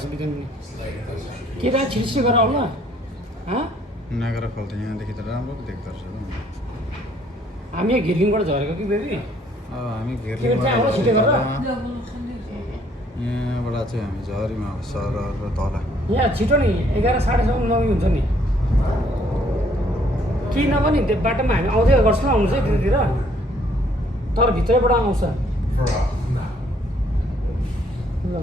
छ बिदान पनि के रा छिटो गरेर आउला नगर फल त यहाँदेखि त राम्रो पो देख्दो रहेछ हामी यहाँ घिर्लिङबाट झरेको कि बेबी हामी यहाँबाट चाहिँ हामी झरीमा सर र तल यहाँ छिटो नि 11:30 9 हुन्छ नि केही नभए नि त्यो बाटोमा हामी आउँदै गर्छौँ आउनु चाहिँ त्यतातिर तर भित्रैबाट आउँछ ल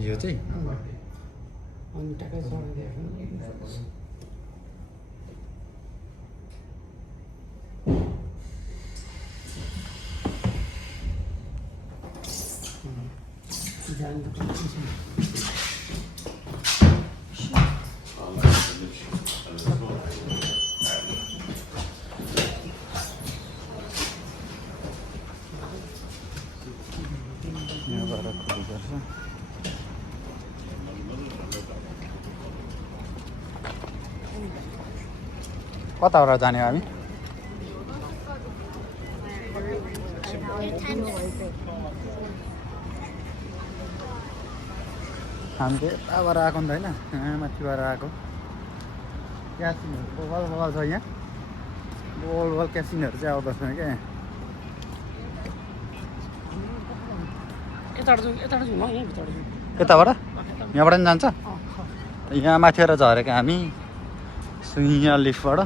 यो चाहिँ अनि ट्याक्कै कताबाट जाने हामी हामी चाहिँ यताबाट आएको नि त होइन यहाँ माथिबाट आएको क्यासिनहरू बल छ यहाँ बल क्यासिनहरू चाहिँ आउँदछ क्या यताबाट यहाँबाट पनि जान्छ यहाँ माथिबाट झरेको हामी यहाँ लिफ्टबाट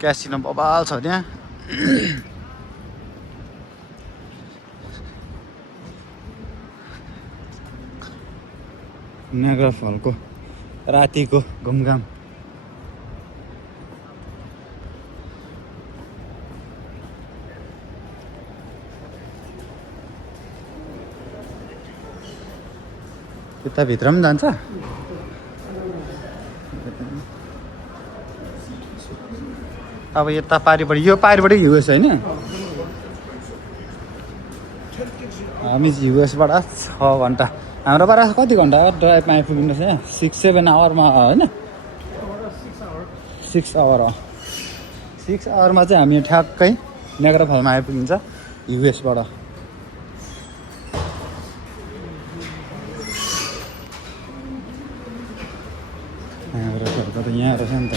क्यासिनो बबाल छ त्यहाँ नायग्रा फलको रातिको घुमघाम यताभित्र पनि जान्छ अब यता पारिबाट यो पारिबाट युएस होइन हामी युएसबाट 6 घन्टा हाम्रोबाट कति घन्टा ड्राइभमा आइपुग्नु छ यहाँ 6-7 आवरमा होइन 6 आवर 6 आवरमा चाहिँ हामी ठ्याक्कै नायग्रा फलमा आइपुगिन्छ युएसबाट नायग्रा फलको त यहाँ रहेछ नि त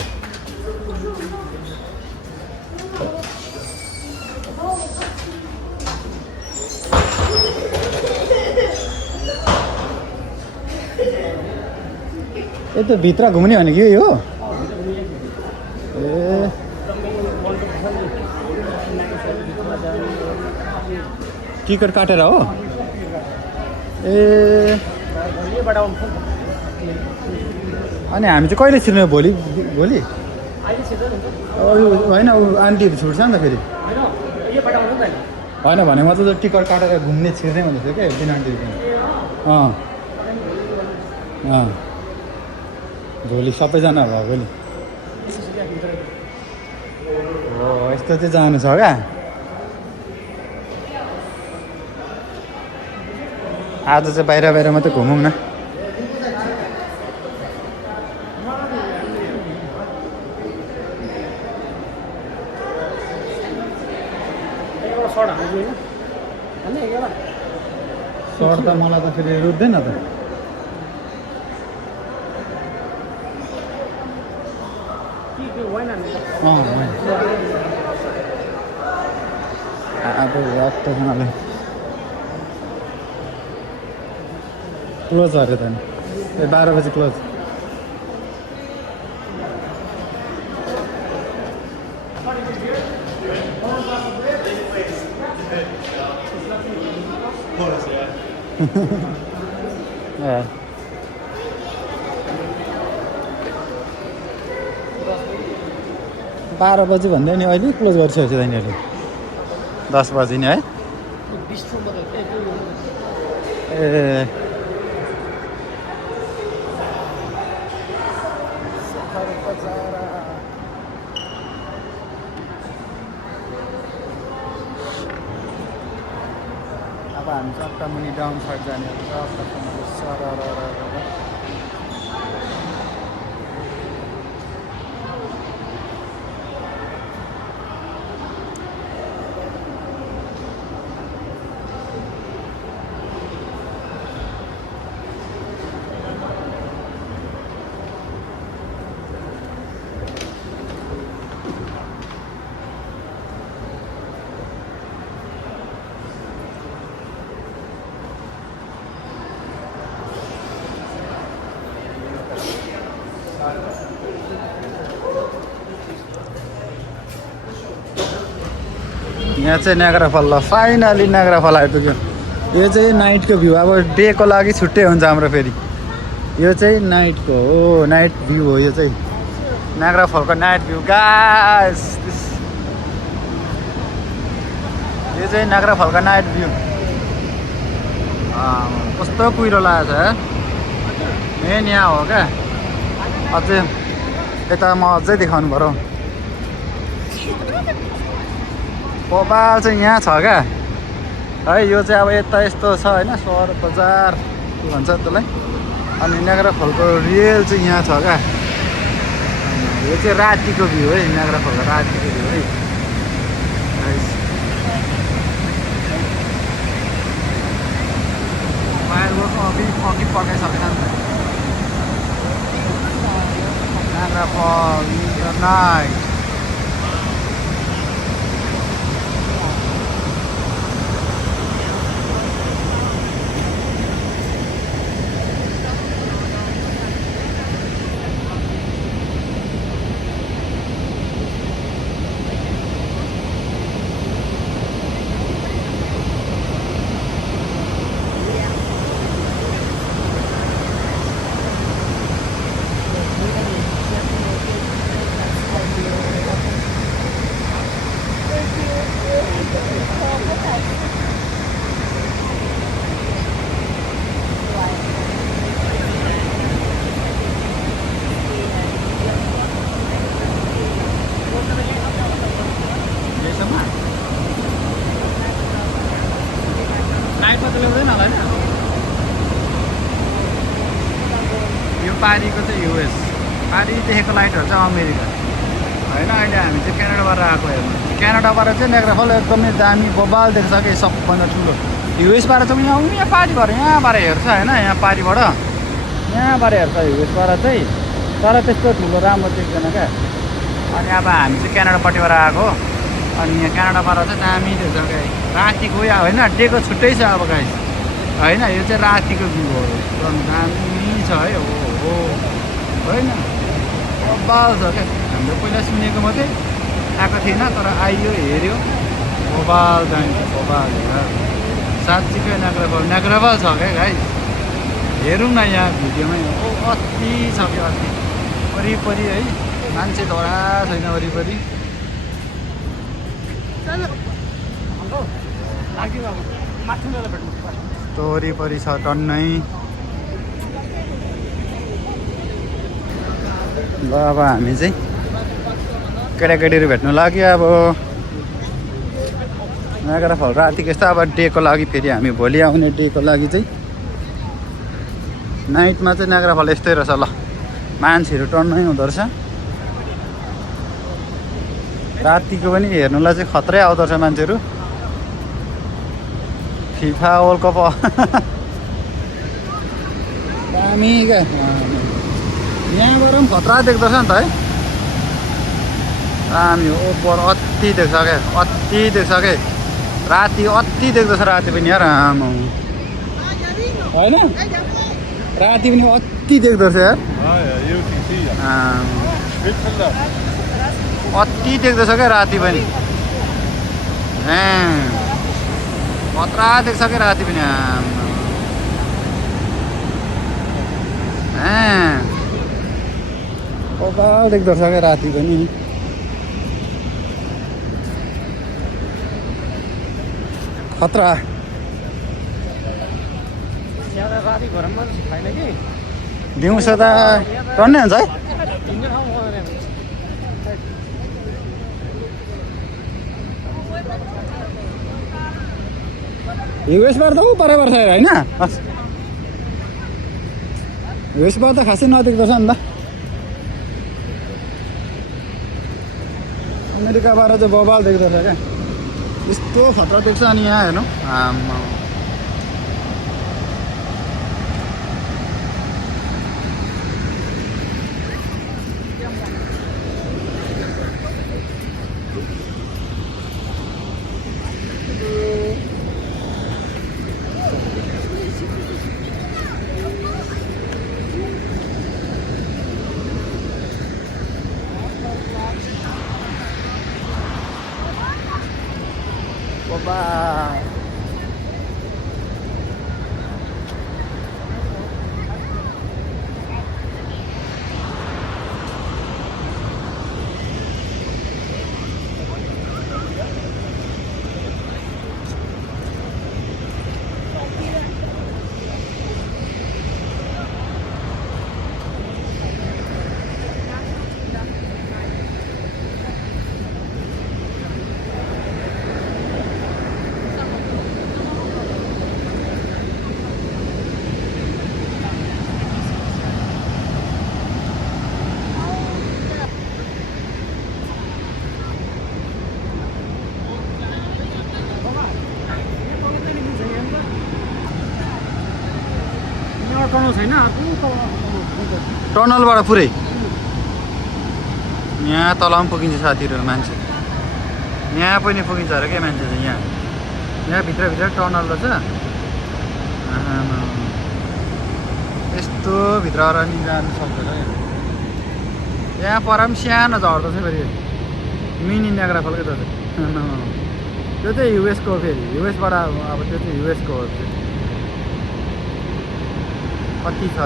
यता भित्र घुम्ने भनेको यही हो ए टिकट काटेर हो ए अनि हामी चाहिँ कहिले छिर्ने भोलि भोलि होइन आन्टीहरू छुट्छ नि त फेरि होइन भने म चाहिँ टिकट काटेर घुम्ने छिर्ने भनेको थियो क्या बिना आन्टीहरू भोलि सबैजना भयो भोलि हो यस्तो चाहिँ जानु छ क्या आज चाहिँ बाहिर बाहिर मात्रै घुमौँ न सर त मलाई त फेरि रुच्दैन त अब रक्तसँगले क्लोज अरे त नि 12 बजी क्लोज Yeah. 12 बजी भन्दै नि अहिले क्लोज गरिसकेको छ यिनीहरूले 10 बजी नि है ए अब हामी चट्टा मुनि डाउन साइड जाने यहाँ चाहिँ नाग्रा फल ल फाइनली नाग्रा फल आइपुग्यो यो चाहिँ नाइटको भ्यू अब डेको लागि छुट्टै हुन्छ हाम्रो फेरि यो चाहिँ नाइटको हो नाइट भ्यू हो यो चाहिँ नाग्रा फलको नाइट भ्यू गाइस यो चाहिँ नाग्रा फलको नाइट भ्यू कस्तो कुहिरो लागेको छ मेन यहाँ हो क्या अझै यता म अझै देखाउनु पर्यो बबाल चाहिँ यहाँ छ क्या है यो चाहिँ अब यता यस्तो छ होइन सहर बजार के भन्छ त्यसलाई अनि नाग्रा फलको रियल चाहिँ यहाँ छ क्या यो चाहिँ रातिको भ्यू है नाग्रा फलको रातिको भ्यू है फायरवर्क अघि पकाइसकेन नि त नाग्रा फल नाइट नाइटमा त ल्याउँदैन होला होइन यो पारीको चाहिँ युएस पारी देखेको लाइटहरू चाहिँ अमेरिका होइन अहिले हामी चाहिँ क्यानाडाबाट आएको हेर्नु क्यानाडाबाट चाहिँ नाग्रा फल एकदमै दामी बबाल देख्छ कि सबभन्दा ठुलो युएसबाट चाहिँ यहाँ पारीबाट यहाँबाट हेर्छ होइन यहाँ पारीबाट यहाँबाट हेर्छ युएसबाट चाहिँ तर त्यस्तो ठुलो राम्रो देख्दैन क्या अनि अब हामी चाहिँ क्यानाडापट्टिबाट आएको अनि यहाँ क्यानाडाबाट चाहिँ दामी देख्छ क्या रातिको या होइन डेको छुट्टै छ अब गाइस होइन यो चाहिँ रातिको भ्यू हो एकदम दामी छ है हो होइन बबाल छ क्या हाम्रो पहिला सुनेको मात्रै आएको थिएन तर आइयो हेऱ्यो बबाल दामी छ बबाल साँच्चीकै नाग्रा फल छ क्या गाइस हेरौँ न यहाँ भिडियोमै अति छ क्या अति वरिपरि है मान्छे धरा छैन वरिपरि तो वरिपरि छ टन्नै ल अब हामी चाहिँ केटाकेटीहरू भेट्नु लाग्यो अब नाग्रा फल रातिको यस्तो अब डेको लागि फेरि हामी भोलि आउने डेको लागि चाहिँ नाइटमा चाहिँ नाग्रा फल यस्तै रहेछ ल मान्छेहरू टन्नै हुँदो रहेछ रातिको पनि हेर्नुलाई चाहिँ खत्रै आउँदो रहेछ मान्छेहरू फिफा वर्ल्ड कप दामी क्या यहाँबाट पनि खतरा देख्दछ नि त है दामी ओपर अति देख्छ क्या अति देख्छ क्या राति अति देख्दछ राति पनि यार आमा होइन राति पनि अति देख्दछ यार अति देख्दछ क्या राति पनि खतरा देख्छ क्या राति पनि कपाल देख्दछ क्या राति पनि खतरा राति घरमा छैन कि दिउँसो त टन्नै हुन्छ है हिँड्ने ठाउँ हुँदैन। युएसबाट त ऊ बराबर छ होइन युएसबाट त खासै नदेख्दो छ नि त अमेरिकाबाट चाहिँ बबाल देख्दो छ क्या यस्तो खतरा देख्छ अनि यहाँ हेर्नु आम्मा Bye. टनल छैन टनलबाट पुरै यहाँ तल पनि पुगिन्छ साथीहरू मान्छे यहाँ पनि पुगिन्छ अरे क्या मान्छे चाहिँ यहाँ भित्रभित्र टनल रहेछ यस्तो भित्र नि जानु सक्दैन यहाँ पर पनि सानो झर्दो छ फेरि मिनी नाइग्रा फल्कै त त्यो चाहिँ युएसको हो फेरि युएसबाट अब त्यो चाहिँ युएसको हो कति छ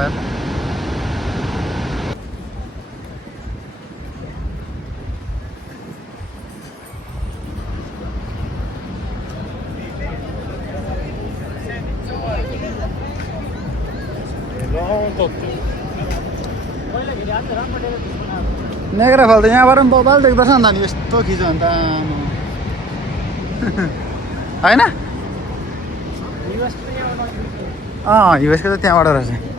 नाइग्रा फल त यहाँबाट पनि बबाल देख्दछ नि त नि यस्तो खिच्यो भने त होइन युएसको त त्यहाँबाट रहेछ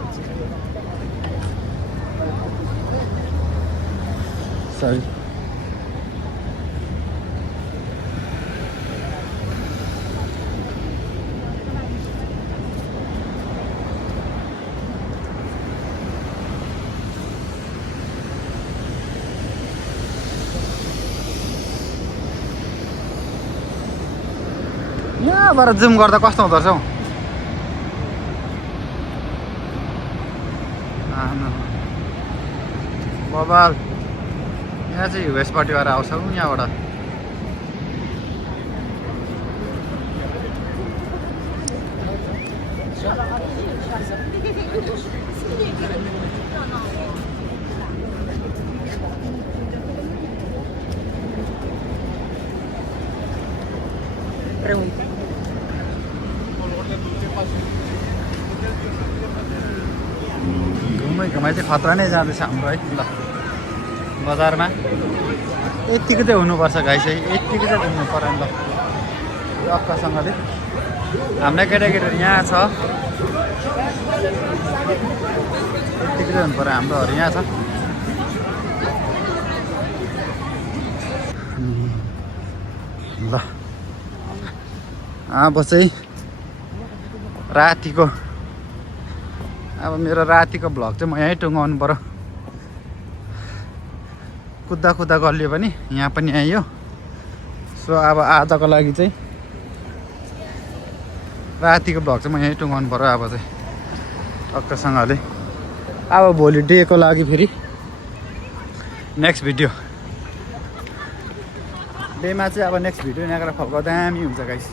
सरी यहाँबाट जुम गर्दा कस्तो हुँदो रहेछ हौ बबाल यहाँ चाहिँ युएसपट्टिबाट आउँछ यहाँबाट घुमाइ चाहिँ खतरा नै जाँदैछ हाम्रो है ल बजारमा यत्तिको चाहिँ हुनुपर्छ गाई चाहिँ यत्तिको चाहिँ घुम्नु पर्यो नि ल अक्कासँगले हाम्रा केटाकेटीहरू यहाँ छ यत्तिको चाहिँ हुनु पर्यो हाम्रोहरू यहाँ छ ल अब चाहिँ रातिको अब मेरो रातिको भ्लग चाहिँ म यहीँ टुङ्गाउनु पऱ्यो कुद्दा कुद्दा गलियो पनि यहाँ पनि आइयो सो अब आजको लागि चाहिँ रातिको भ्लग चाहिँ म यहीँ टुङ्गाउनु पऱ्यो अब चाहिँ टक्कसँगले अब भोलि डेको लागि फेरि नेक्स्ट भिडियो डेमा चाहिँ अब नेक्स्ट भिडियो नाइग्रा फलको दामी हुन्छ गाइस